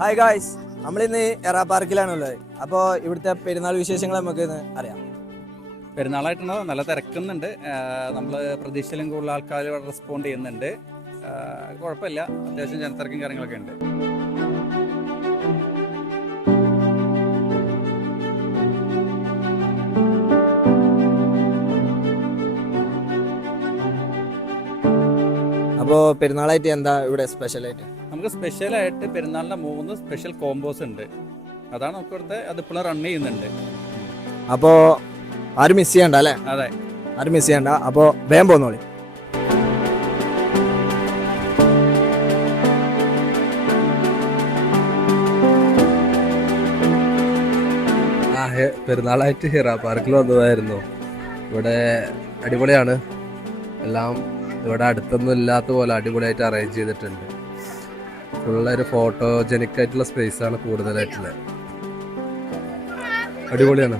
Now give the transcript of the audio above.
Hi guys, നമ്മളിന്ന് എറാ പാർക്കിലാണുള്ളത്. അപ്പോൾ ഇവിടുത്തെ പെരുന്നാൾ വിശേഷങ്ങൾ നമുക്ക് ഇന്ന് അറിയാം. പെരുന്നാളായിട്ടുണ്ടോ നല്ല തിരക്കുന്നുണ്ട്. നമ്മൾ പ്രതീക്ഷയിലും കൂടുതൽ ആൾക്കാർ ഇവിടെ റെസ്പോണ്ട് ചെയ്യുന്നുണ്ട്. കുഴപ്പമില്ല, അത്യാവശ്യം ജനത്തിരക്കും കാര്യങ്ങളൊക്കെ ഉണ്ട്. അപ്പോൾ പെരുന്നാളായിട്ട് എന്താ ഇവിടെ സ്പെഷ്യലായിട്ട്? നമുക്ക് സ്പെഷ്യലായിട്ട് പെരുന്നാളിൻ്റെ 3 സ്പെഷ്യൽ കോംബോസ് ഉണ്ട്. അതാണ് നമുക്ക് ഇവിടുത്തെ, അതിപ്പോൾ റൺ ചെയ്യുന്നുണ്ട്. അപ്പോൾ ആരും മിസ് ചെയ്യണ്ട അല്ലേ? അതെ, ആരും മിസ് ചെയ്യണ്ട. അപ്പോൾ വേഗം പോന്നോളി. പെരുന്നാളായിട്ട് ഹിറ പാർക്കിൽ വന്നതായിരുന്നു. ഇവിടെ അടിപൊളിയാണ്. എല്ലാം ഇവിടെ അടുത്തൊന്നും ഇല്ലാത്ത പോലെ അടിപൊളിയായിട്ട് അറേഞ്ച് ചെയ്തിട്ടുണ്ട്. ഫുള്ളൊരു ഫോട്ടോജനിക് ആയിട്ടുള്ള സ്പേസ് ആണ് കൂടുതലായിട്ടുള്ളത്. അടിപൊളിയാണ്.